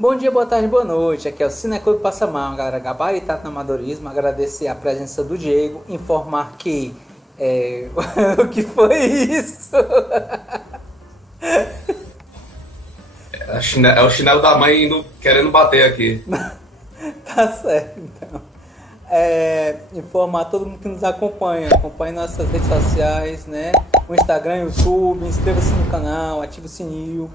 Bom dia, boa tarde, boa noite. Aqui é o Cineclube Passamão, galera gabaritado no amadorismo. Agradecer a presença do Diego, informar que... o que foi isso? É o chinelo da mãe indo, querendo bater aqui. Tá certo, então. Informar todo mundo que nos acompanhe nossas redes sociais, né? O Instagram, o YouTube, inscreva-se no canal, ative o sininho,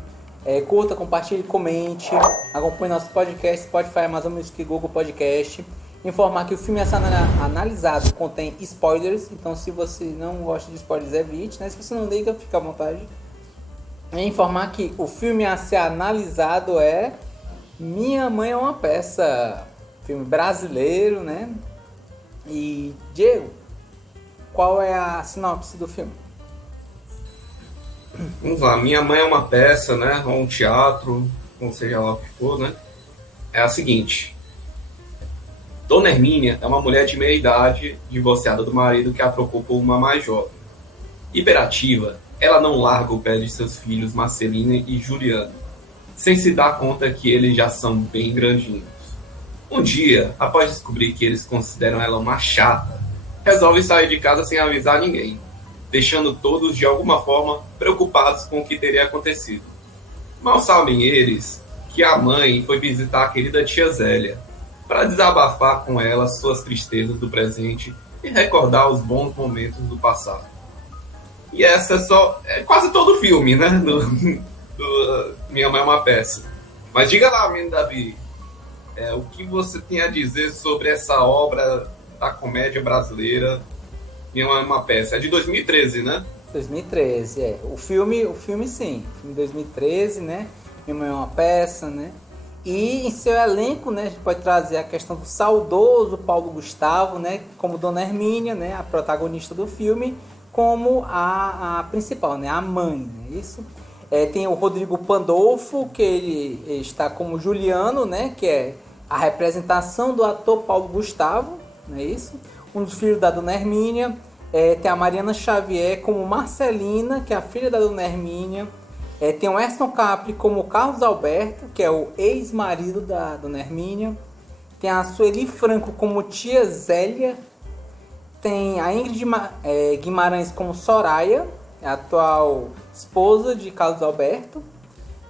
curta, compartilhe, comente, acompanhe nosso podcast, Spotify, Amazon Music, Google Podcast. Informar que o filme a ser analisado contém spoilers, então se você não gosta de spoilers, evite, né? Se você não liga, fica à vontade. E informar que o filme a ser analisado é Minha Mãe é uma Peça, filme brasileiro, né? E, Diego, qual é a sinopse do filme? Vamos lá, Minha Mãe é uma Peça, né? Ou um teatro, ou seja lá o que for, né? É a seguinte. Dona Hermínia é uma mulher de meia idade, divorciada do marido que a trocou por uma mais jovem. Hiperativa, ela não larga o pé de seus filhos Marcelina e Juliano, sem se dar conta que eles já são bem grandinhos. Um dia, após descobrir que eles consideram ela uma chata, resolve sair de casa sem avisar ninguém, deixando todos de alguma forma preocupados com o que teria acontecido. Mal sabem eles que a mãe foi visitar a querida tia Zélia, para desabafar com ela suas tristezas do presente e recordar os bons momentos do passado. E essa é quase todo o filme, né? Do Minha Mãe é uma Peça. Mas diga lá, menino Davi, o que você tem a dizer sobre essa obra da comédia brasileira, Minha Mãe é uma Peça? É de 2013, né? 2013, é. O filme sim. O filme 2013, né? Minha Mãe é uma Peça, né? E em seu elenco, né, a gente pode trazer a questão do saudoso Paulo Gustavo, né, como Dona Hermínia, né, a protagonista do filme, como a principal, né, a mãe, né, isso. Tem o Rodrigo Pandolfo, que ele está como Juliano, né, que é a representação do ator Paulo Gustavo, não é isso? Um dos filhos da Dona Hermínia. Tem a Mariana Xavier como Marcelina, que é a filha da Dona Hermínia. Tem o Erson Capri como Carlos Alberto, que é o ex-marido da Dona Hermínia. Tem a Sueli Franco como tia Zélia. Tem a Ingrid Guimarães como Soraya, a atual esposa de Carlos Alberto.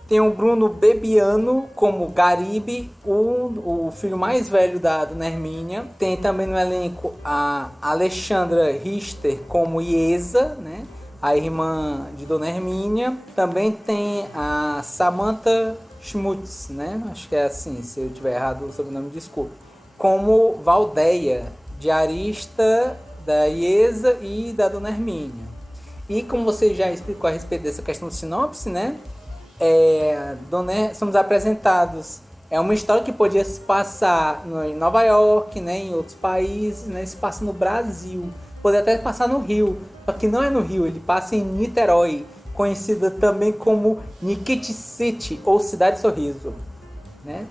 Tem o Bruno Bebiano como Garibe, o filho mais velho da Dona Hermínia. Tem também no elenco a Alexandra Richter como Iesa, né? A irmã de Dona Hermínia. Também tem a Samantha Schmutz, né? Acho que é assim, se eu tiver errado o sobrenome, desculpe. Como Valdeia, diarista da Iesa e da Dona Hermínia. E como você já explicou a respeito dessa questão do sinopse, né? Somos apresentados. É uma história que podia se passar em Nova York, né? Em outros países, né? Se passa no Brasil. Pode até passar no Rio, só que não é no Rio, ele passa em Niterói, conhecida também como Nikit City, ou Cidade Sorriso, né?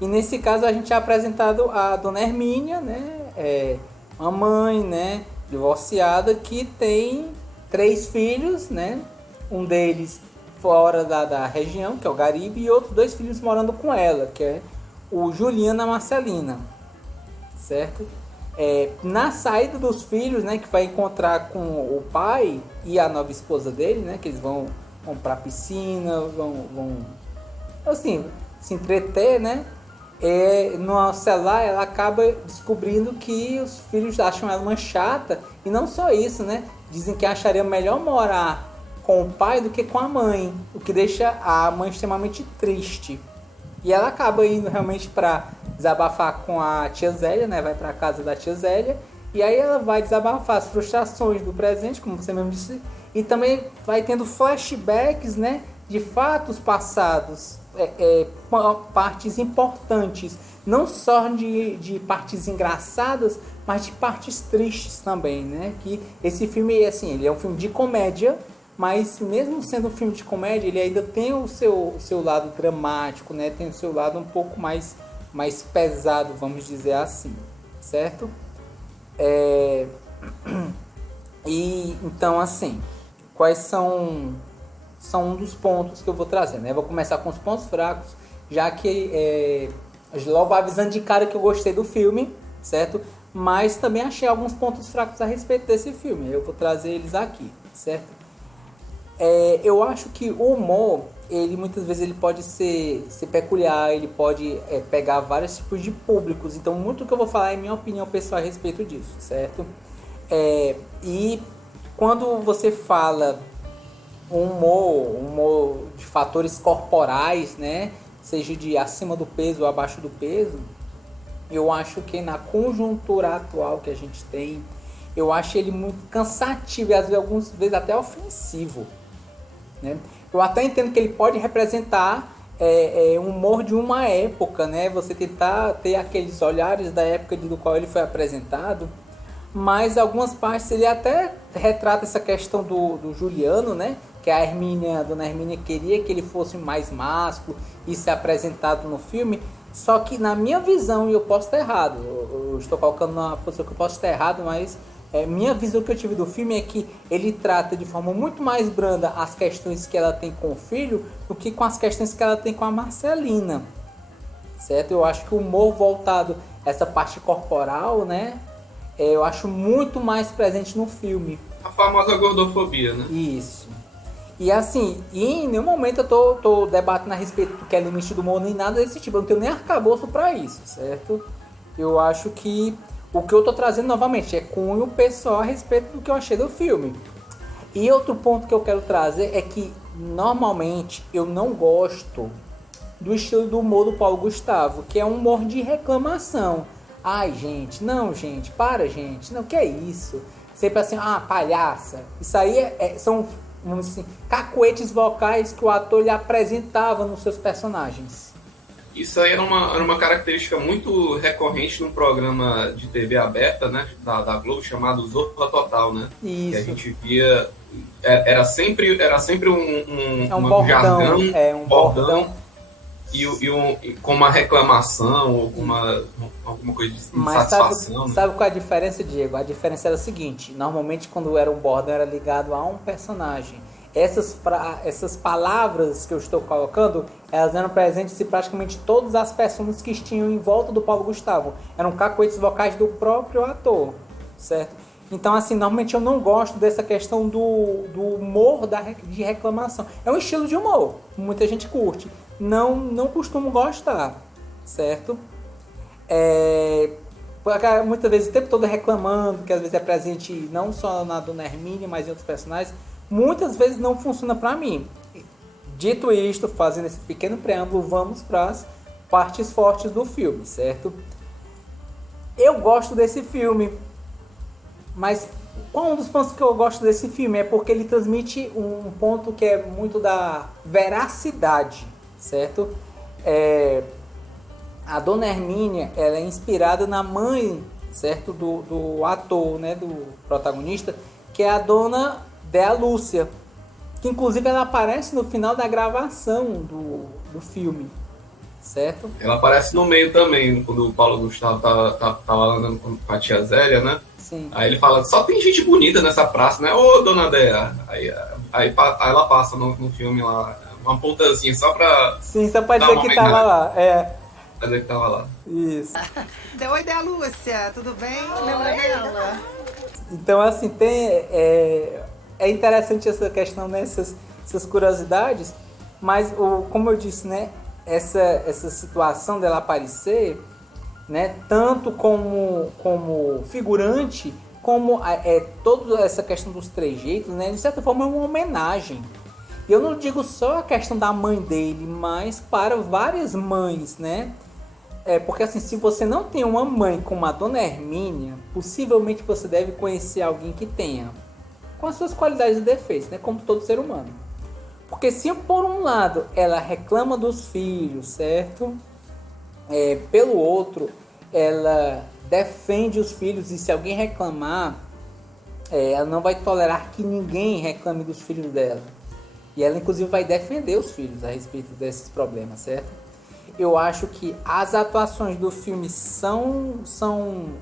E nesse caso a gente é apresentado a Dona Hermínia, né? Uma mãe, né? Divorciada, que tem 3 filhos, né? Um deles fora da região, que é o Garibe, e outros 2 filhos morando com ela, que é o Juliano e a Marcelina, certo? Na saída dos filhos, né, que vai encontrar com o pai e a nova esposa dele, né, que eles vão pra piscina, vão assim, se entreter, né, no celular ela acaba descobrindo que os filhos acham ela uma chata, e não só isso, né, dizem que acharia melhor morar com o pai do que com a mãe, o que deixa a mãe extremamente triste. E ela acaba indo realmente para desabafar com a tia Zélia, né? Vai para casa da tia Zélia. E aí ela vai desabafar as frustrações do presente, como você mesmo disse. E também vai tendo flashbacks, né? De fatos passados. Partes importantes. Não só de partes engraçadas, mas de partes tristes também, né? Que esse filme, assim, ele é um filme de comédia, mas mesmo sendo um filme de comédia, ele ainda tem o seu lado dramático, né? Tem o seu lado um pouco mais pesado, vamos dizer assim, certo? E então, assim, quais são um dos pontos que eu vou trazer, né? Eu vou começar com os pontos fracos, já que logo avisando de cara que eu gostei do filme, certo? Mas também achei alguns pontos fracos a respeito desse filme. Eu vou trazer eles aqui, certo? Eu acho que o humor, ele muitas vezes ele pode ser peculiar, ele pode pegar vários tipos de públicos. Então, muito que eu vou falar é minha opinião pessoal a respeito disso, certo? E quando você fala humor de fatores corporais, né? Seja de acima do peso ou abaixo do peso, eu acho que na conjuntura atual que a gente tem, eu acho ele muito cansativo e às vezes, algumas vezes até ofensivo, né? Eu até entendo que ele pode representar um humor de uma época, né? Você tentar ter aqueles olhares da época do qual ele foi apresentado, mas algumas partes ele até retrata essa questão do Juliano, né? Que a Dona Hermínia queria que ele fosse mais másculo e ser apresentado no filme. Só que na minha visão, e eu posso estar errado, eu estou colocando na posição que eu posso estar errado, mas minha visão que eu tive do filme é que ele trata de forma muito mais branda as questões que ela tem com o filho do que com as questões que ela tem com a Marcelina, certo? Eu acho que o humor voltado a essa parte corporal, né, eu acho muito mais presente no filme. A famosa gordofobia, né? Isso. E assim, em nenhum momento eu tô debatendo a respeito do que é limite do humor, nem nada desse tipo. Eu não tenho nem arcabouço pra isso, certo? Eu acho que o que eu tô trazendo novamente é cunho pessoal a respeito do que eu achei do filme. E outro ponto que eu quero trazer é que, normalmente, eu não gosto do estilo do humor do Paulo Gustavo, que é um humor de reclamação. Ai, gente, não, gente, para, gente, não, que é isso? Sempre assim, palhaça. Isso aí são, vamos dizer assim, cacuetes vocais que o ator lhe apresentava nos seus personagens. Isso aí era uma característica muito recorrente num programa de TV aberta, né, da Globo, chamado Zorra Total, né? Isso. Que a gente via... Era sempre um bordão, jargão, um bordão. E com uma reclamação ou com alguma coisa de insatisfação. Mas sabe qual é a diferença, Diego? A diferença era a seguinte: normalmente quando era um bordão era ligado a um personagem. Essas palavras que eu estou colocando, elas eram presentes em praticamente todas as pessoas que tinham em volta do Paulo Gustavo. Eram cacoetes vocais do próprio ator, certo? Então, assim, normalmente eu não gosto dessa questão do humor de reclamação. É um estilo de humor, muita gente curte. Não costumo gostar, certo? Muitas vezes o tempo todo reclamando, que às vezes é presente não só na Dona Hermínia, mas em outros personagens. Muitas vezes não funciona pra mim. Dito isto, fazendo esse pequeno preâmbulo, vamos para as partes fortes do filme, certo? Eu gosto desse filme, mas qual um dos pontos que eu gosto desse filme? É porque ele transmite um ponto que é muito da veracidade, certo? A Dona Hermínia, ela é inspirada na mãe, certo? Do ator, né? Do protagonista, que é a Dona Dea Lúcia, que inclusive ela aparece no final da gravação do filme, certo? Ela aparece no meio também, quando o Paulo Gustavo tava andando com a tia Zélia, né? Sim. Aí ele fala, só tem gente bonita nessa praça, né? Ô, Dona Dea! Aí ela passa no filme lá, uma pontazinha só pra... Sim, só pra dizer que tava lá, Pra dizer que tava lá. Isso. Oi, Dea Lúcia, tudo bem? Lembra dela? Então, assim, é interessante essa questão, né? Essas curiosidades, mas, como eu disse, né? Essa situação dela aparecer, né? Tanto como figurante, como toda essa questão dos trejeitos, né? De certa forma é uma homenagem. E eu não digo só a questão da mãe dele, mas para várias mães, né? Porque assim, se você não tem uma mãe como a Dona Hermínia, possivelmente você deve conhecer alguém que tenha, com as suas qualidades e defeitos, né? Como todo ser humano. Porque se por um lado ela reclama dos filhos, certo? Pelo outro, ela defende os filhos, e se alguém reclamar, ela não vai tolerar que ninguém reclame dos filhos dela. E ela inclusive vai defender os filhos a respeito desses problemas, certo? Eu acho que as atuações do filme são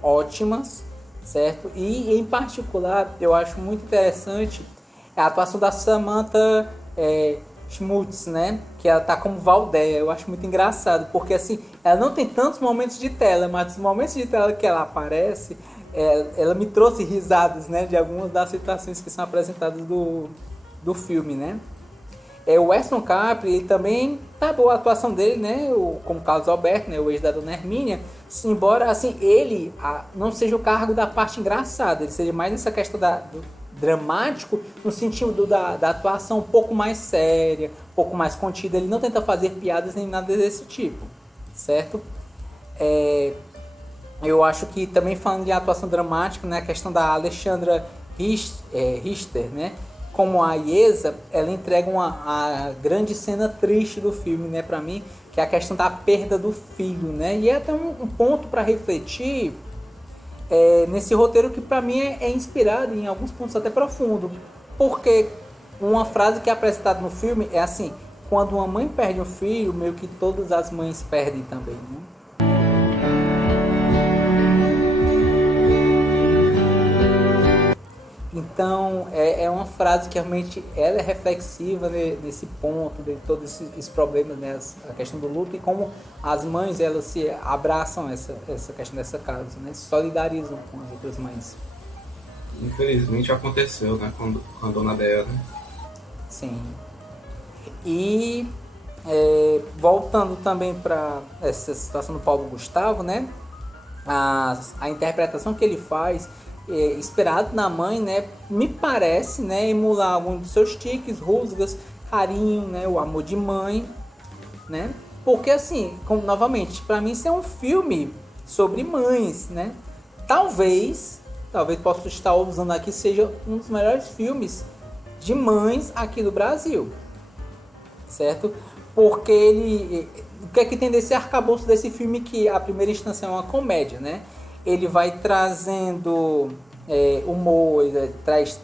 ótimas, certo? E em particular eu acho muito interessante a atuação da Samantha Schmutz, né? Que ela tá como Valdeia. Eu acho muito engraçado, porque assim, ela não tem tantos momentos de tela, mas os momentos de tela que ela aparece, ela me trouxe risadas, né? De algumas das situações que são apresentadas do filme, né? O Weston Capri, ele também tá boa a atuação dele, né? Como Carlos Alberto, né? O ex da Dona Hermínia. Embora, assim, ele não seja o cargo da parte engraçada, ele seja mais essa questão do dramático, no sentido da atuação um pouco mais séria, um pouco mais contida. Ele não tenta fazer piadas nem nada desse tipo, certo? Eu acho que também falando de atuação dramática, né? A questão da Alexandra Richter, né? Como a Iesa, ela entrega a grande cena triste do filme, né, para mim, que é a questão da perda do filho, né, e é até um ponto para refletir nesse roteiro que para mim é inspirado em alguns pontos até profundo, porque uma frase que é apresentada no filme é assim: quando uma mãe perde um filho, meio que todas as mães perdem também, né? Então, é uma frase que realmente ela é reflexiva nesse ponto, de todos esses problemas, né? A questão do luto e como as mães, elas se abraçam essa questão dessa causa, né? Se solidarizam com as outras mães. Infelizmente aconteceu, né? Com a dona Dea, né? Sim. E voltando também para essa situação do Paulo Gustavo, né? A interpretação que ele faz, esperado na mãe, né, me parece, né, emular alguns dos seus tiques, rusgas, carinho, né, o amor de mãe, né, porque assim, novamente, para mim isso é um filme sobre mães, né, talvez possa estar usando aqui, seja um dos melhores filmes de mães aqui no Brasil, certo? Porque o que é que tem desse arcabouço desse filme, que a primeira instância é uma comédia, né? Ele vai trazendo humor, traz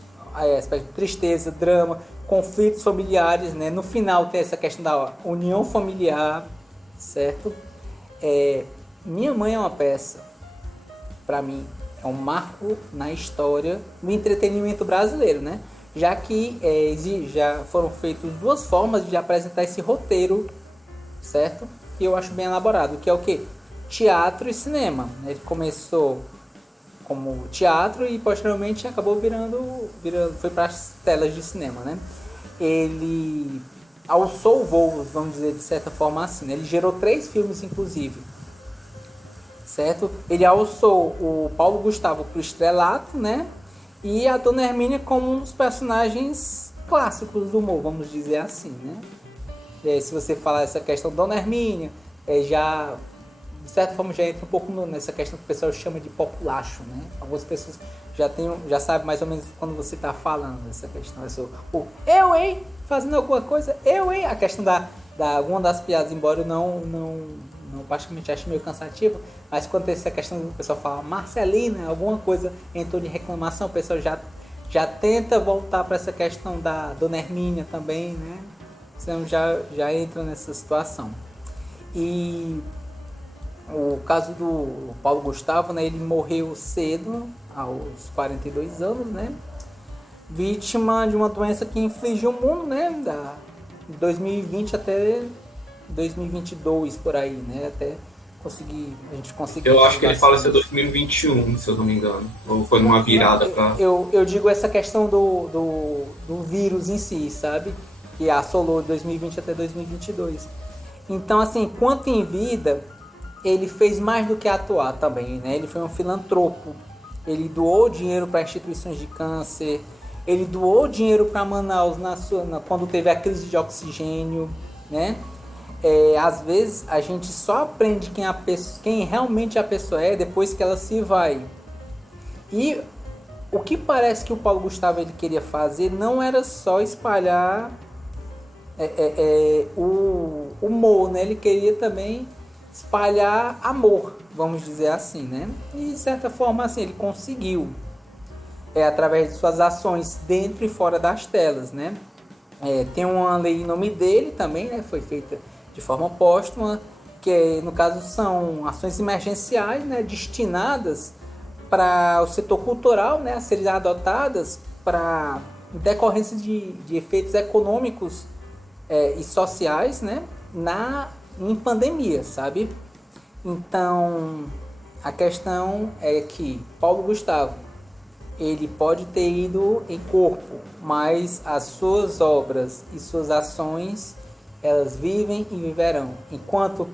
aspecto de tristeza, drama, conflitos familiares, né? No final tem essa questão da união familiar, certo? Minha Mãe é uma peça, para mim, é um marco na história do entretenimento brasileiro, né? Já que já foram feitas duas formas de apresentar esse roteiro, certo? Que eu acho bem elaborado, que é o quê? Teatro e cinema. Ele começou como teatro e posteriormente acabou foi para as telas de cinema, né? Ele alçou voos, vamos dizer de certa forma assim, né? Ele gerou 3 filmes, inclusive, certo? Ele alçou o Paulo Gustavo para o estrelato, né? E a Dona Hermínia como um dos personagens clássicos do humor, vamos dizer assim, né? Se você falar essa questão Dona Hermínia, já de certa forma já entra um pouco nessa questão que o pessoal chama de populacho, né? Algumas pessoas já sabem mais ou menos quando você está falando essa questão. Eu, hein? Fazendo alguma coisa, eu, hein? A questão da alguma das piadas, embora eu não praticamente acho meio cansativo, mas quando tem essa questão do pessoal fala Marcelina, alguma coisa em tom de reclamação, o pessoal já tenta voltar para essa questão da Dona Hermínia também, né? Então já entra nessa situação. E o caso do Paulo Gustavo, né, ele morreu cedo, aos 42 anos, né, vítima de uma doença que infligiu o mundo, né, de 2020 até 2022, por aí, né, até a gente conseguir... Eu acho que ele faleceu em 2021, se eu não me engano, ou foi numa virada para... Eu digo essa questão do vírus em si, sabe, que assolou de 2020 até 2022. Então, assim, enquanto em vida, ele fez mais do que atuar também, né? Ele foi um filantropo. Ele doou dinheiro para instituições de câncer. Ele doou dinheiro para Manaus quando teve a crise de oxigênio, né? Às vezes a gente só aprende quem realmente a pessoa é depois que ela se vai. E o que parece que o Paulo Gustavo ele queria fazer não era só espalhar o humor, né? Ele queria também espalhar amor, vamos dizer assim, né? E de certa forma assim ele conseguiu, através de suas ações dentro e fora das telas, né? Tem uma lei em nome dele também, né? Foi feita de forma póstuma, que no caso são ações emergenciais, né? Destinadas para o setor cultural, né? A serem adotadas para decorrência de efeitos econômicos e sociais, né, em pandemia, sabe? Então, a questão é que Paulo Gustavo, ele pode ter ido em corpo, mas as suas obras e suas ações, elas vivem e viverão. Enquanto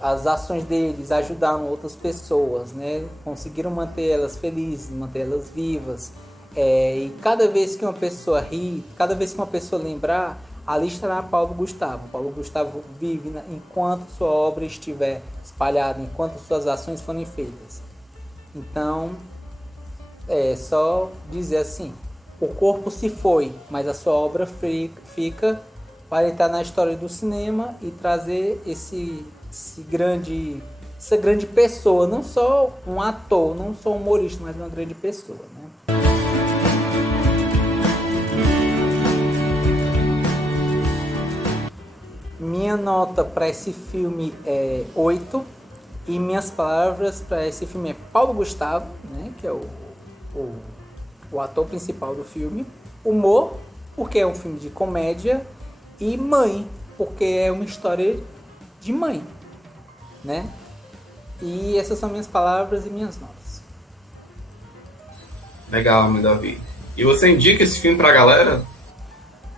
as ações deles ajudaram outras pessoas, né? Conseguiram manter elas felizes, manter elas vivas. E cada vez que uma pessoa ri, cada vez que uma pessoa lembrar, ali estará Paulo Gustavo. Paulo Gustavo vive enquanto sua obra estiver espalhada, enquanto suas ações forem feitas. Então, só dizer assim, o corpo se foi, mas a sua obra fica para entrar na história do cinema e trazer essa grande pessoa, não só um ator, não só um humorista, mas uma grande pessoa, né? Minha nota para esse filme é 8 e minhas palavras para esse filme é Paulo Gustavo, né, que é o ator principal do filme, humor, porque é um filme de comédia, e mãe, porque é uma história de mãe, né? E essas são minhas palavras e minhas notas. Legal, meu Davi. E você indica esse filme pra galera?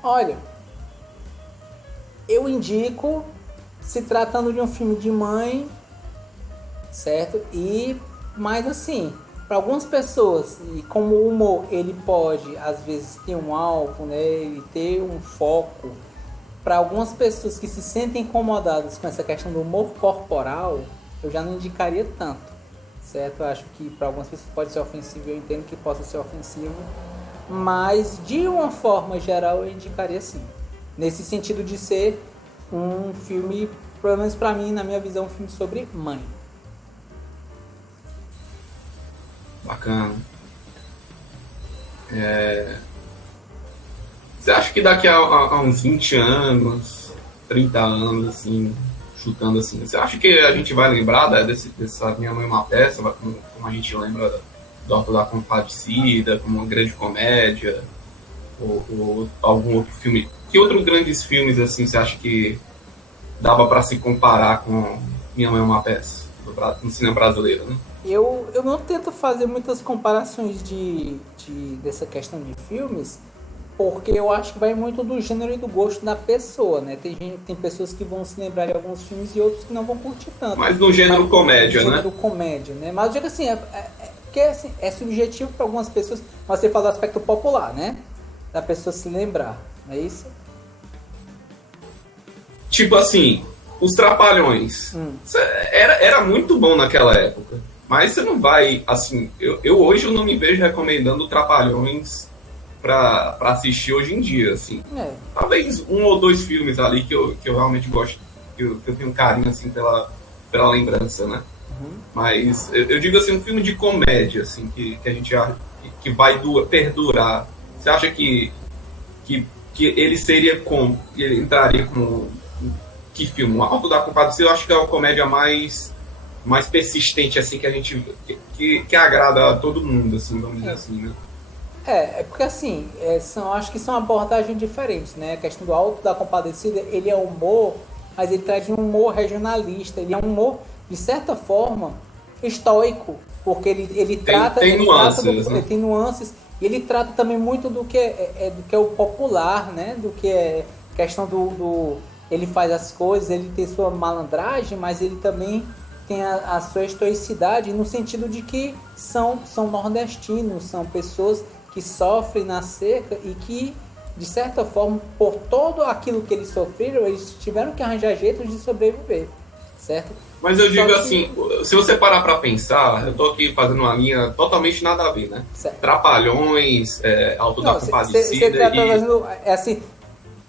Olha, eu indico, se tratando de um filme de mãe, certo? Mas assim, para algumas pessoas, e como o humor ele pode às vezes ter um alvo, né? Ele ter um foco. Para algumas pessoas que se sentem incomodadas com essa questão do humor corporal, eu já não indicaria tanto, certo? Eu acho que para algumas pessoas pode ser ofensivo, eu entendo que possa ser ofensivo, mas de uma forma geral eu indicaria sim. Nesse sentido de ser um filme, pelo menos para mim, na minha visão, um filme sobre mãe. Bacana. Você acha que daqui a uns 20 anos, 30 anos, assim, chutando assim, você acha que a gente vai lembrar dessa Minha Mãe é uma Peça, como a gente lembra do Auto da Compadecida, como uma grande comédia, ou algum outro filme? Que outros grandes filmes, assim, você acha que dava para se comparar com Minha Mãe é uma Peça, no cinema brasileiro, né? Eu não tento fazer muitas comparações dessa questão de filmes, porque eu acho que vai muito do gênero e do gosto da pessoa, né? Tem pessoas que vão se lembrar de alguns filmes e outros que não vão curtir tanto. Mas no gênero comédia, né? No gênero comédia, né? Mas eu digo assim, porque assim, é subjetivo para algumas pessoas, mas você fala do aspecto popular, né? Da pessoa se lembrar, não é isso? Tipo assim, Os Trapalhões. Era muito bom naquela época. Mas você não vai, assim... Eu hoje eu não me vejo recomendando Trapalhões pra assistir hoje em dia, assim. Talvez um ou dois filmes ali que eu realmente gosto, que eu tenho carinho, assim, pela lembrança, né? Mas eu digo assim, um filme de comédia, assim, que a gente acha que vai perdurar. Você acha que ele seria como? Ele entraria como... Que filme? O Auto da Compadecida, eu acho que é uma comédia mais persistente, assim, que a gente... Que agrada a todo mundo, assim, vamos dizer assim, né? Porque assim, acho que são abordagens diferentes, né? A questão do Auto da Compadecida, ele é humor, mas ele traz um humor regionalista, ele é um humor, de certa forma, estoico, porque ele trata... Tem nuances, né? Tem nuances, e ele trata também muito do que é o popular, né? Do que é questão do ele faz as coisas, ele tem sua malandragem, mas ele também tem a sua estoicidade, no sentido de que são nordestinos, são pessoas que sofrem na seca e que, de certa forma, por todo aquilo que eles sofreram, eles tiveram que arranjar jeitos de sobreviver, certo? Mas eu digo assim, se você parar pra pensar, eu tô aqui fazendo uma linha totalmente nada a ver, né? Certo. Trapalhões, Auto da Compadecida você tá fazendo, assim,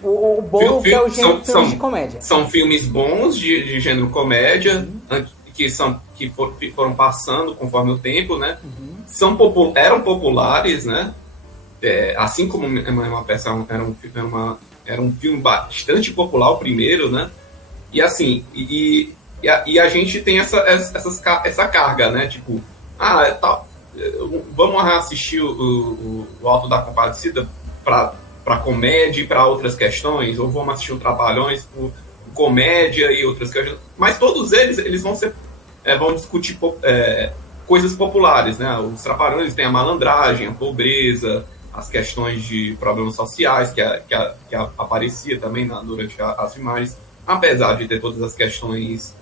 o bom que é o gênero de filmes de comédia. São filmes bons de gênero comédia, que foram passando conforme o tempo, né? Eram populares, né? Assim como uma peça era um filme bastante popular, o primeiro, né? E assim, e a gente tem essa carga, né? Tipo, vamos assistir o Auto da Compadecida para para comédia e para outras questões, ou vamos assistir o Trapalhões por comédia e outras questões, mas todos eles vão discutir coisas populares, né? Os Trapalhões têm a malandragem, a pobreza, as questões de problemas sociais que aparecia também durante as imagens, apesar de ter todas as questões,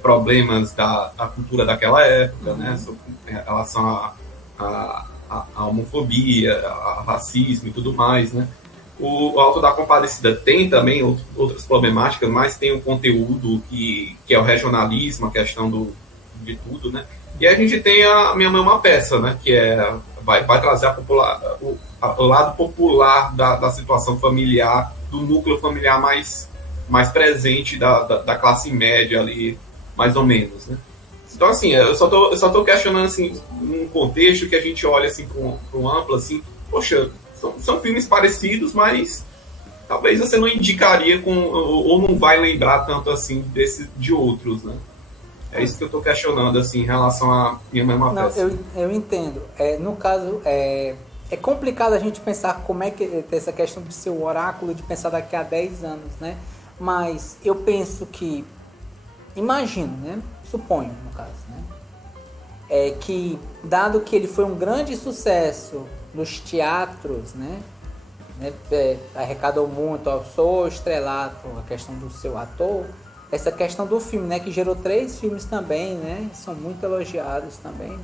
problemas da cultura daquela época, né? Em relação a homofobia, a racismo e tudo mais, né? O Auto da Compadecida tem também outras problemáticas, mas tem um conteúdo que é o regionalismo, a questão de tudo, né? E a gente tem a Minha Mãe é uma Peça, né? Que vai trazer o lado popular da situação familiar, do núcleo familiar mais presente da classe média ali, mais ou menos, né? Então, assim, eu só tô questionando, assim, num contexto que a gente olha, assim, para um amplo, assim, poxa, são filmes parecidos, mas talvez você não indicaria ou não vai lembrar tanto, assim, de outros, né? É isso que eu tô questionando, assim, em relação a Minha Mãe é uma Peça. Não, eu entendo. No caso, é complicado a gente pensar como é que tem essa questão de ser o oráculo, de pensar daqui a 10 anos, né? Mas eu penso que, imagino, né? Suponho, no caso, né? Que, dado que ele foi um grande sucesso nos teatros, né? Arrecadou muito, sou estrelato, a questão do seu ator, essa questão do filme, né? Que gerou 3 filmes também, né? São muito elogiados também.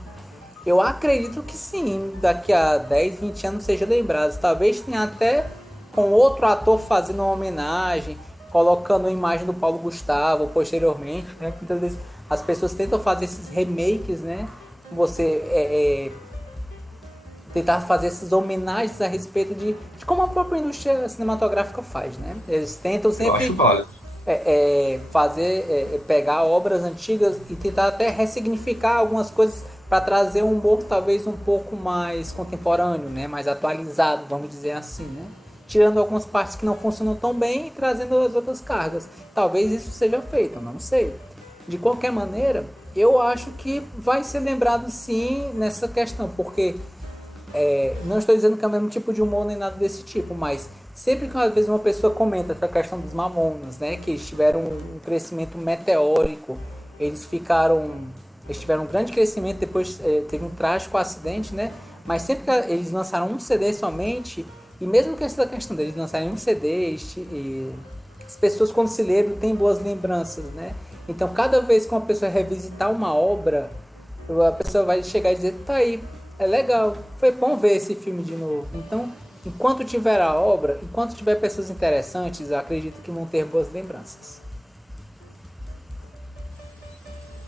Eu acredito que sim, daqui a 10, 20 anos seja lembrado. Talvez tenha até com outro ator fazendo uma homenagem, colocando a imagem do Paulo Gustavo posteriormente, né? Muitas vezes as pessoas tentam fazer esses remakes, né? Você tentar fazer essas homenagens a respeito de como a própria indústria cinematográfica faz, né? Eles tentam sempre... Eu acho válido. Pegar obras antigas e tentar até ressignificar algumas coisas para trazer um humor talvez um pouco mais contemporâneo, né? Mais atualizado, vamos dizer assim, né? Tirando algumas partes que não funcionam tão bem e trazendo as outras cargas. Talvez isso seja feito, eu não sei. De qualquer maneira, eu acho que vai ser lembrado sim nessa questão, porque não estou dizendo que é o mesmo tipo de humor nem nada desse tipo, mas sempre que às vezes uma pessoa comenta essa questão dos Mamonas, né, que eles tiveram um crescimento meteórico, eles tiveram um grande crescimento, depois teve um trágico acidente, né, mas sempre que eles lançaram um CD somente, e mesmo que essa questão deles lançarem um CD, as pessoas quando se lembram têm boas lembranças, né, então cada vez que uma pessoa revisitar uma obra, a pessoa vai chegar e dizer, tá aí, é legal, foi bom ver esse filme de novo. Então, enquanto tiver a obra, enquanto tiver pessoas interessantes, eu acredito que vão ter boas lembranças.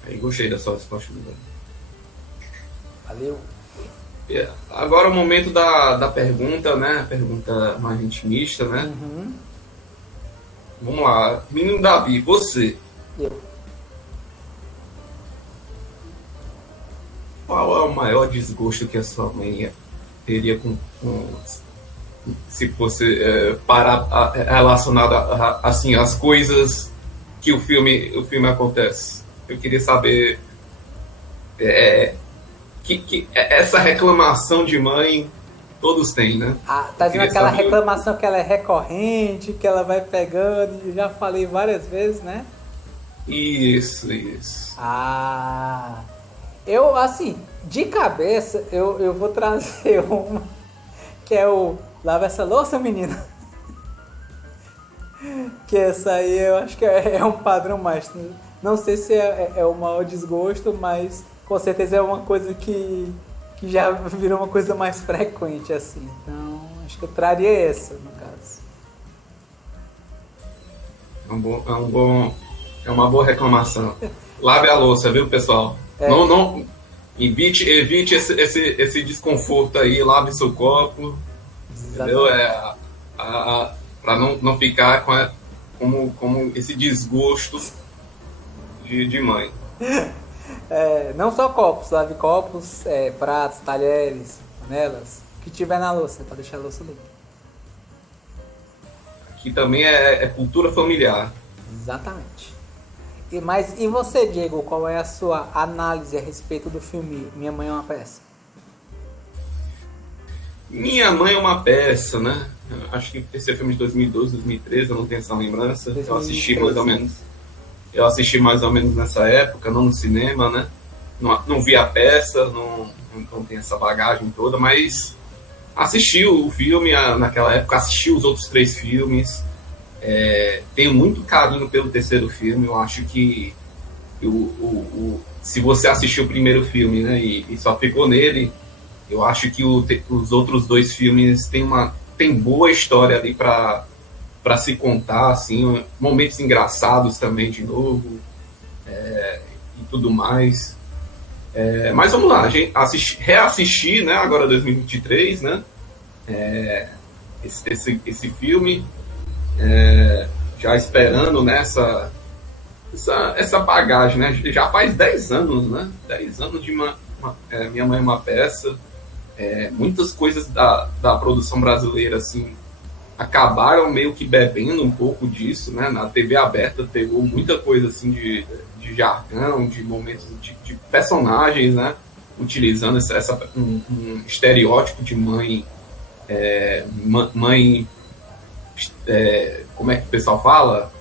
Aí, gostei da sua resposta. Valeu. Agora o momento da pergunta, né? Pergunta mais intimista, né? Uhum. Vamos lá. Menino Davi, você. Eu. Qual é o maior desgosto que a sua mãe teria se fosse parar relacionado assim as coisas que o filme acontece? Eu queria saber que essa reclamação de mãe todos têm, né? Tá dizendo aquela reclamação que ela é recorrente, que ela vai pegando, e já falei várias vezes, né? Isso. Eu, assim, de cabeça, eu vou trazer uma, que é o Lava essa louça, menina. Que essa aí eu acho que é um padrão mais. Não sei se é o maior desgosto, mas com certeza é uma coisa que já virou uma coisa mais frequente, assim. Então, acho que eu traria essa, no caso. É uma boa reclamação. Lave a louça, viu, pessoal? Não evite esse desconforto aí, lave seu copo, entendeu? Para não ficar como esse desgosto de mãe. Não só copos, lave copos, pratos, talheres, panelas, o que tiver na louça, para deixar a louça limpa. Aqui também é cultura familiar. Exatamente. Mas e você, Diego, qual é a sua análise a respeito do filme Minha Mãe é uma Peça? Minha Mãe é uma Peça, né? Acho que esse é filme de 2012, 2013, eu não tenho essa lembrança. Eu assisti mais ou menos. Eu assisti mais ou menos nessa época, não no cinema, né? Não vi a peça, não tenho essa bagagem toda, mas assisti o filme naquela época, assisti os outros 3 filmes. Tenho muito carinho pelo terceiro filme. Eu acho que se você assistiu o primeiro filme, né, e só ficou nele, eu acho que os outros 2 filmes têm boa história ali para se contar, assim, momentos engraçados também de novo, e tudo mais. Mas vamos lá, a gente reassistir, né, agora 2023, né, esse filme, já esperando, né, essa bagagem, né, já faz 10 anos, né, 10 anos de Minha Mãe é uma Peça. Muitas coisas da produção brasileira, assim, acabaram meio que bebendo um pouco disso, né? Na TV aberta pegou muita coisa assim de jargão, de momentos de personagens, né? Utilizando um estereótipo de mãe, como é que o pessoal fala?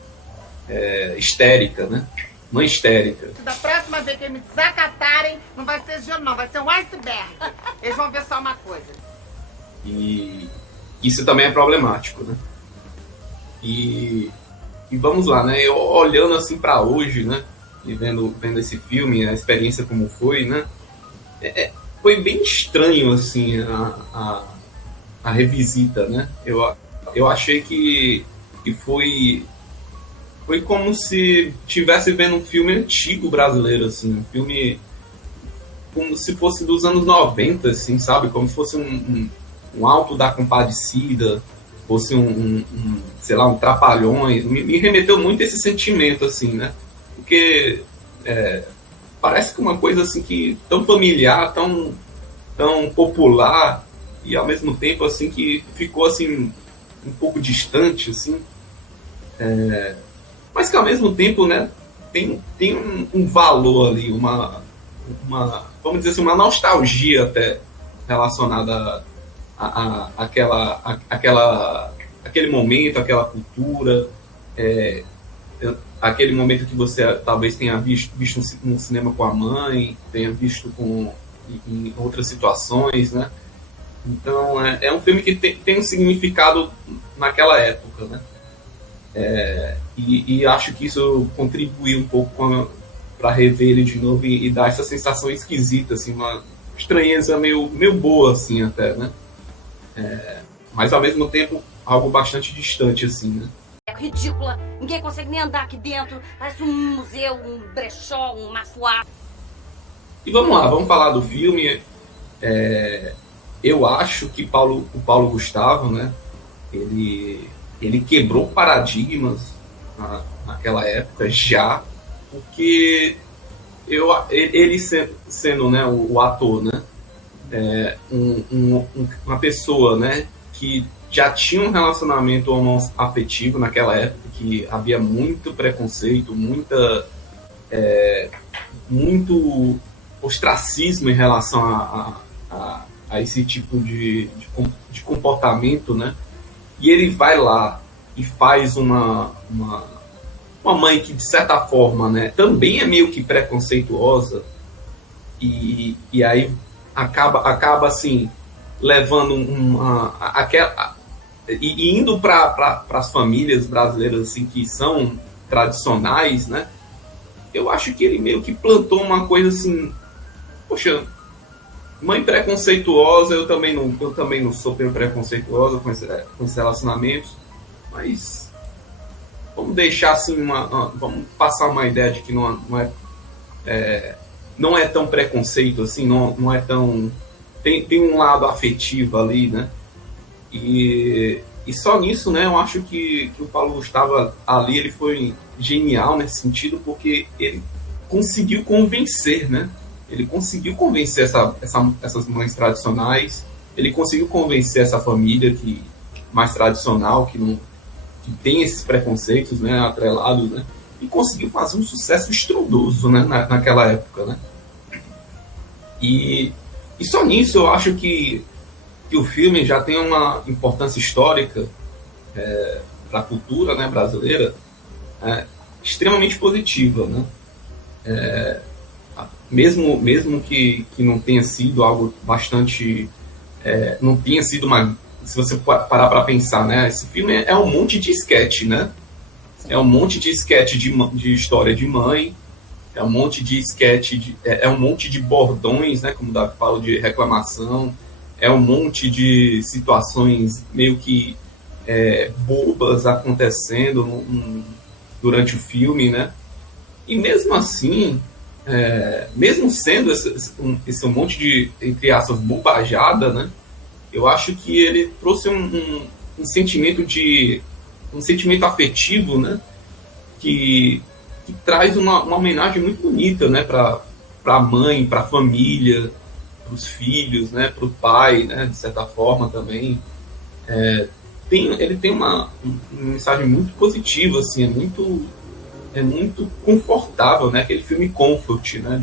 Histérica, né? Mãe histérica. Da próxima vez que eles me desacatarem, não vai ser gelo, não, vai ser um iceberg. Eles vão ver só uma coisa. E isso também é problemático, né? E vamos lá, né? Eu olhando assim para hoje, né? E vendo esse filme, a experiência como foi, né? Foi bem estranho, assim, a revisita, né? Eu achei que foi como se estivesse vendo um filme antigo brasileiro, assim, um filme como se fosse dos anos 90, assim, sabe? Como se fosse um Alto da Compadecida, fosse sei lá, um Trapalhões. Me remeteu muito a esse sentimento, assim, né? Porque parece que uma coisa, assim, que tão familiar, tão popular, e ao mesmo tempo, assim, que ficou, assim, um pouco distante, assim. Mas que ao mesmo tempo, né, tem um valor ali, vamos dizer assim, uma nostalgia até relacionada aquele momento, aquela cultura, aquele momento que você talvez tenha visto no cinema com a mãe, tenha visto em outras situações, né? Então é um filme que tem um significado naquela época, né? E acho que isso contribuiu um pouco para rever ele de novo e dar essa sensação esquisita, assim, uma estranheza meio boa, assim, até, né? Mas ao mesmo tempo algo bastante distante, assim, né? É ridícula, ninguém consegue nem andar aqui dentro, parece um museu, um brechó, um mafuá. E vamos lá, vamos falar do filme. Eu acho que o Paulo Gustavo, né? Ele quebrou paradigmas naquela época já, porque ele sendo, né, o ator, né, uma pessoa, né, que já tinha um relacionamento homoafetivo naquela época, que havia muito preconceito, muito ostracismo em relação a esse tipo de comportamento, né? E ele vai lá e faz uma mãe que, de certa forma, né, também é meio que preconceituosa, e aí acaba assim, levando e indo para as famílias brasileiras, assim, que são tradicionais, né? Eu acho que ele meio que plantou uma coisa assim, poxa, mãe preconceituosa, eu também não sou bem preconceituosa com esses relacionamentos, mas vamos deixar assim, vamos passar uma ideia de que não é tão preconceito assim, não é tão... Tem um lado afetivo ali, né? E só nisso, né, eu acho que o Paulo Gustavo ali, ele foi genial nesse sentido, porque ele conseguiu convencer, né? Ele conseguiu convencer essas mães tradicionais, ele conseguiu convencer essa família mais tradicional, que tem esses preconceitos, né, atrelados, né? E conseguiu fazer um sucesso estrondoso, né, naquela época, né? E só nisso eu acho que que o filme já tem uma importância histórica para a cultura, né, brasileira, extremamente positiva, né? Mesmo que não tenha sido algo bastante... não tenha sido uma... Se você parar para pensar, né? Esse filme é um monte de sketch, né? É um monte de sketch de história de mãe, é um monte de sketch, é um monte de bordões, né? Como o Davi fala, de reclamação, é um monte de situações meio que bobas acontecendo durante o filme, né? E mesmo assim, mesmo sendo esse um monte de, entre aspas, bobajada, né? Eu acho que ele trouxe um sentimento um sentimento afetivo, né? Que traz uma homenagem muito bonita, né? Para a mãe, para a família, para os filhos, né? Para o pai, né? De certa forma também. Ele tem uma mensagem muito positiva, assim, é muito confortável, né? Aquele filme comfort, né?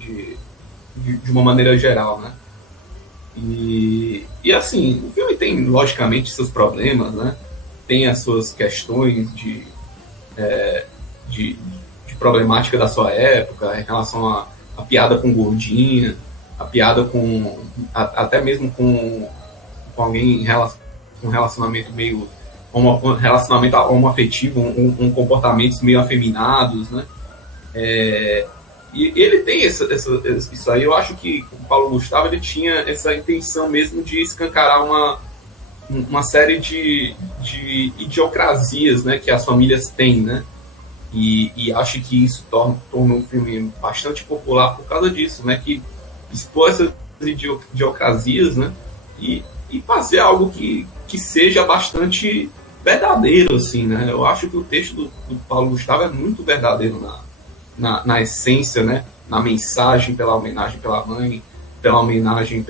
De uma maneira geral, né? E assim, o filme tem logicamente seus problemas, né? Tem as suas questões de problemática da sua época em relação à piada com gordinha, a piada com até mesmo com alguém com um relacionamento meio um relacionamento homoafetivo, comportamentos meio afeminados, né? E ele tem isso aí. Eu acho que o Paulo Gustavo ele tinha essa intenção mesmo de escancarar uma série de idiosincrasias, né, que as famílias têm, né? E acho que isso torna um filme bastante popular por causa disso, né? Que expor essas idiosincrasias, né? E fazer algo que seja bastante verdadeiro, assim, né? Eu acho que o texto do Paulo Gustavo é muito verdadeiro na essência, né? Na mensagem, pela homenagem pela mãe, pela homenagem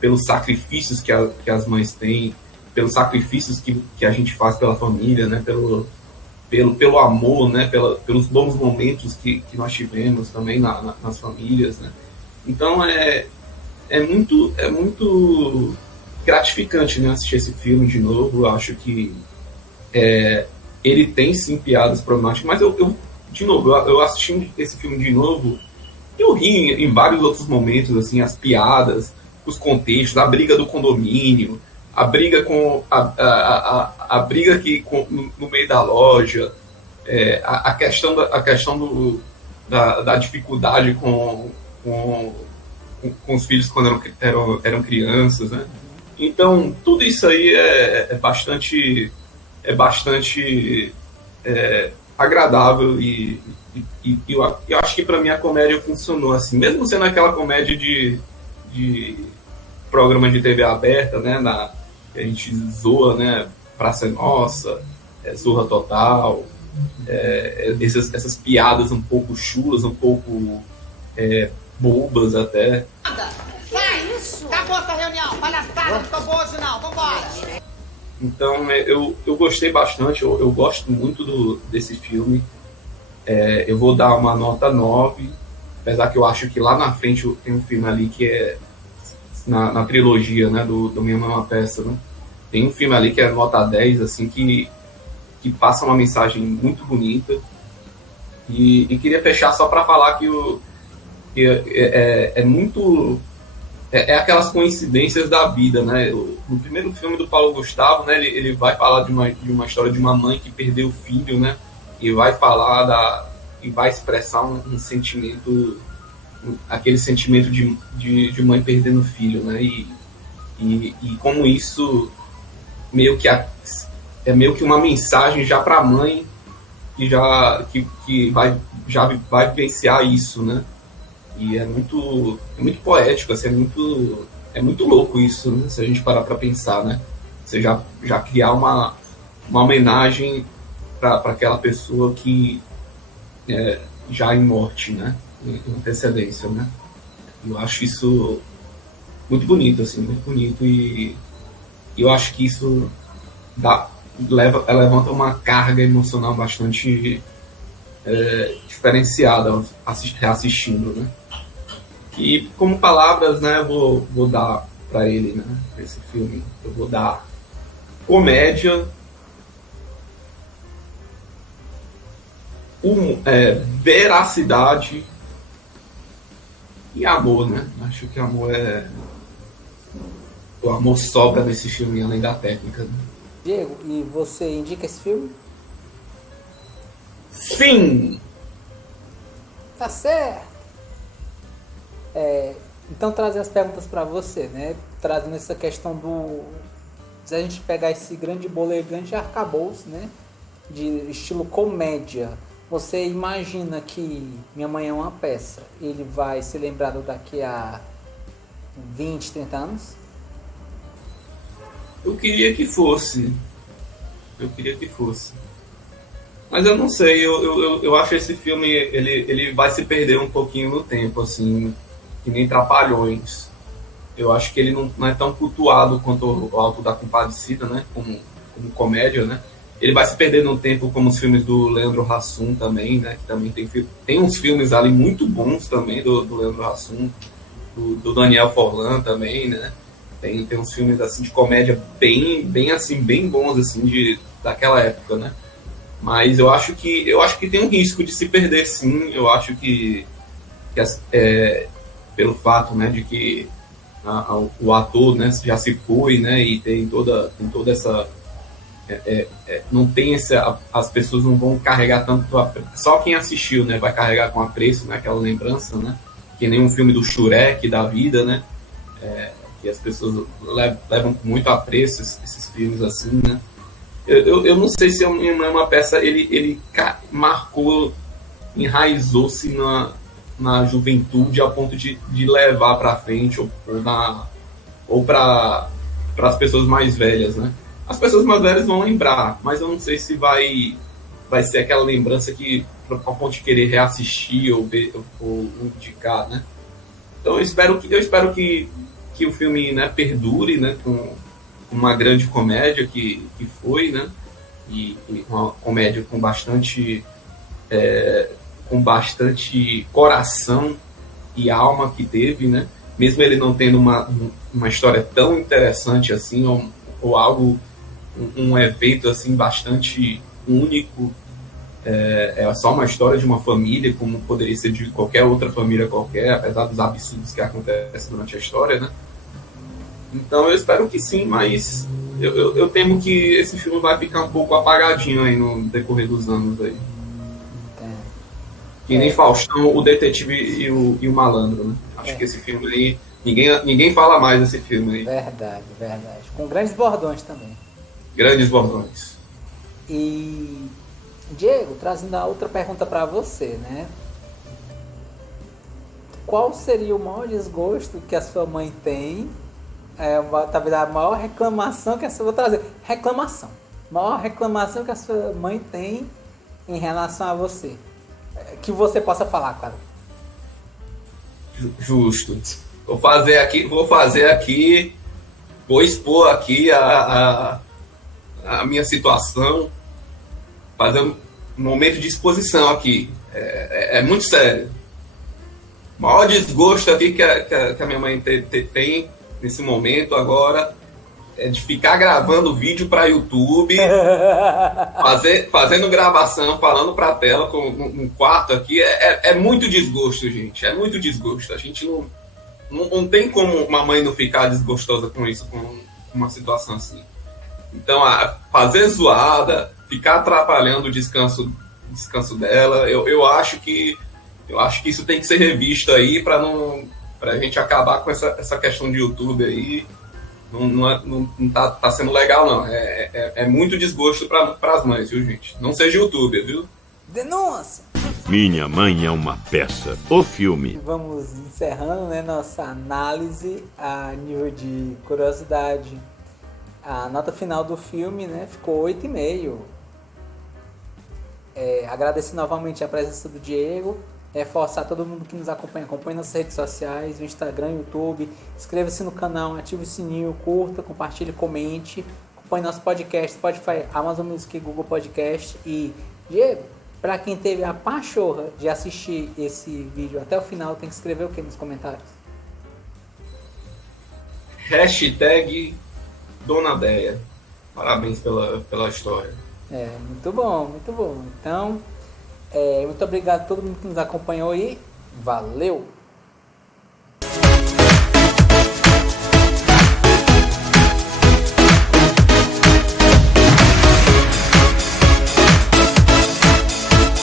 pelos sacrifícios que as mães têm, pelos sacrifícios que a gente faz pela família, né? Pelo amor, né? Pelos bons momentos que nós tivemos também nas famílias, né? Então é muito gratificante, né, assistir esse filme de novo. Eu acho que ele tem sim piadas problemáticas, mas de novo, eu assistindo esse filme de novo, eu ri em vários outros momentos, assim, as piadas, os contextos, a briga do condomínio, a briga com a briga no meio da loja, a questão da dificuldade com os filhos quando eram crianças, né? Então, tudo isso aí é bastante agradável e eu acho que para mim a comédia funcionou assim, mesmo sendo aquela comédia de programa de TV aberta, né, que a gente zoa, né, Praça é Nossa, Zorra Total, essas piadas um pouco chulas, um pouco bobas até. Sai! Acabou essa reunião! Palhaçada, não tô boa hoje não, vambora! Então eu gostei bastante, eu gosto muito desse filme. Eu vou dar uma nota 9, apesar que eu acho que lá na frente tem um filme ali que é na trilogia, né, do Minha Mãe é uma Peça, né? Tem um filme ali que é nota 10, assim, que passa uma mensagem muito bonita. E queria fechar só para falar que é aquelas coincidências da vida, né? No primeiro filme do Paulo Gustavo, né, ele vai falar de uma história de uma mãe que perdeu o filho, né? E vai falar e vai expressar um sentimento, aquele sentimento de mãe perdendo o filho, né? E como isso meio que é meio que uma mensagem já para a mãe que vai vivenciar isso, né? E é muito poético, assim, é muito louco isso, né? Se a gente parar para pensar, né? Você já criar uma homenagem para aquela pessoa que já em morte, né? Em antecedência, né? Eu acho isso muito bonito, assim, muito bonito, e eu acho que isso levanta uma carga emocional bastante diferenciada reassistindo, né? que como palavras, né, eu vou dar para ele, né, pra esse filme, eu vou dar comédia, veracidade e amor, né? Acho que o amor sobra nesse filme, além da técnica. Né? Diego, e você indica esse filme? Sim! Tá certo! Então trazer as perguntas para você, né? Trazendo essa questão do... Se a gente pegar esse grande bolo grande arcabouço, né? De estilo comédia. Você imagina que Minha Mãe é uma Peça, ele vai ser lembrado daqui a 20, 30 anos? Eu queria que fosse. Mas eu não sei, eu acho esse filme, ele vai se perder um pouquinho no tempo, assim, que nem Trapalhões. Eu acho que ele não é tão cultuado quanto o Alto da Compadecida, né, como comédia, né. Ele vai se perder no tempo como os filmes do Leandro Hassum também, né, que também tem uns filmes ali muito bons também do Leandro Hassum, do Daniel Forlan também, né. Tem uns filmes assim de comédia bem assim, bem bons assim daquela época, né. Mas eu acho que tem um risco de se perder, sim. Eu acho que pelo fato, né, de que o ator, né, já se foi, né, e tem toda essa não tem as pessoas não vão carregar tanto só quem assistiu, né, vai carregar com apreço, né, aquela lembrança, né, que nem um filme do Shurek da vida, né, que as pessoas levam com muito apreço esses filmes assim, né. Eu não sei se é uma peça, ele marcou, enraizou-se na juventude a ponto de levar para frente ou para as pessoas mais velhas, né? As pessoas mais velhas vão lembrar, mas eu não sei se vai ser aquela lembrança que a ponto de querer reassistir ou ver, ou indicar, né? Então eu espero que o filme, né, perdure, né, com uma grande comédia que foi, né, e uma comédia com bastante coração e alma que teve, né, mesmo ele não tendo uma história tão interessante assim, ou algo, um evento assim bastante único, é só uma história de uma família, como poderia ser de qualquer outra família qualquer, apesar dos absurdos que acontecem durante a história, né. Então eu espero que sim, mas eu temo que esse filme vai ficar um pouco apagadinho aí no decorrer dos anos aí. Que nem Faustão, o Detetive e o Malandro, né? Acho que esse filme aí, ninguém fala mais desse filme aí. Verdade. Com grandes bordões também. Grandes bordões. E Diego, trazendo a outra pergunta para você, né? Qual seria o maior desgosto que a sua mãe tem? Talvez a maior reclamação que a sua... Vou trazer. Reclamação. Maior reclamação que a sua mãe tem em relação a você. Que você possa falar, claro. Justo. Vou expor aqui a minha situação, fazer um momento de exposição aqui. É muito sério. O maior desgosto aqui que a minha mãe tem nesse momento agora é de ficar gravando vídeo para YouTube, fazendo gravação, falando para a tela com um quarto aqui. É muito desgosto, gente. É muito desgosto. A gente não tem como uma mãe não ficar desgostosa com isso, com uma situação assim. Então, fazer zoada, ficar atrapalhando o descanso dela, eu acho que isso tem que ser revisto aí para a gente acabar com essa questão de YouTube aí. Não tá sendo legal, não. É muito desgosto para as mães, viu, gente? Não seja youtuber, viu? Denúncia! Minha Mãe é uma Peça, o filme. Vamos encerrando, né, nossa análise a nível de curiosidade. A nota final do filme, né, ficou 8,5. Agradecer novamente a presença do Diego. Reforçar todo mundo que nos acompanha nas redes sociais, no Instagram, YouTube. Inscreva-se no canal, ative o sininho, curta, compartilhe, comente. Acompanhe nosso podcast, Spotify, Amazon Music, Google Podcast. E, Diego, Pra quem teve a pachorra de assistir esse vídeo até o final, tem que escrever o que nos comentários? Hashtag Dona Deia. Parabéns pela história. Muito bom, muito bom. Então, muito obrigado a todo mundo que nos acompanhou aí. Valeu!